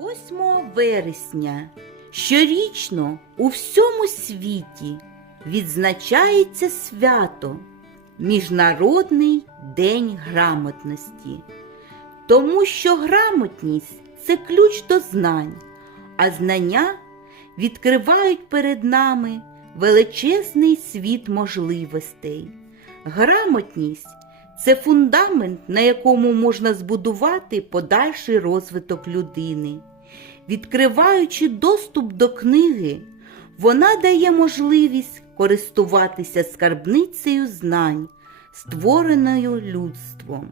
8 вересня щорічно у всьому світі відзначається свято Міжнародний день грамотності. Тому що грамотність це ключ до знань, а знання відкривають перед нами величезний світ можливостей. Грамотність це фундамент, на якому можна збудувати подальший розвиток людини. Відкриваючи доступ до книги, вона дає можливість користуватися скарбницею знань, створеною людством.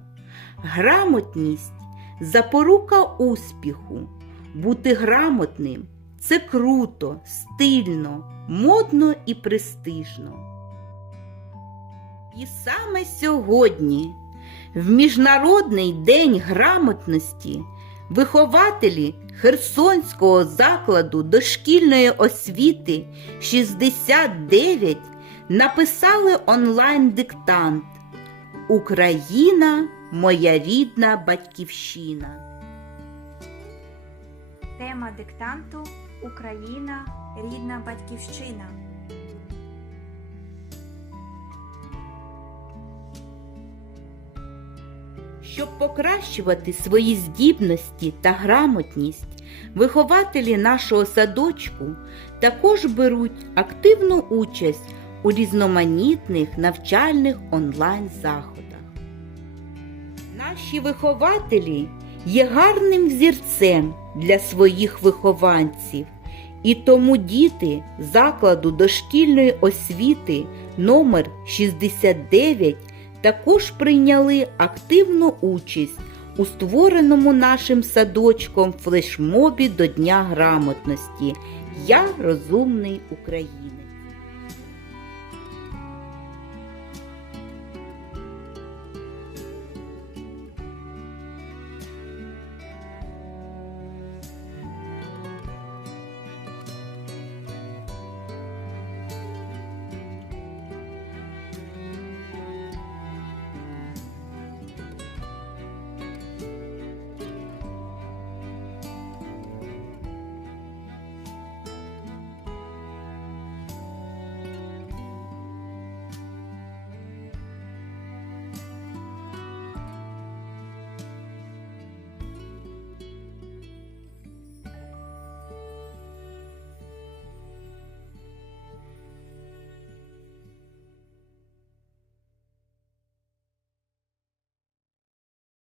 Грамотність запорука успіху. Бути грамотним це круто, стильно, модно і престижно. І саме сьогодні, в Міжнародний день грамотності, вихователі Херсонського закладу дошкільної освіти 69 написали онлайн-диктант Україна моя рідна батьківщина. Тема диктанту Україна рідна батьківщина. Щоб покращувати свої здібності та грамотність, вихователі нашого садочку також беруть активну участь у різноманітних навчальних онлайн-заходах. Наші вихователі є гарним взірцем для своїх вихованців, і тому діти закладу дошкільної освіти номер 69 також прийняли активну участь у створеному нашим садочком флешмобі до Дня грамотності Я розумний українець.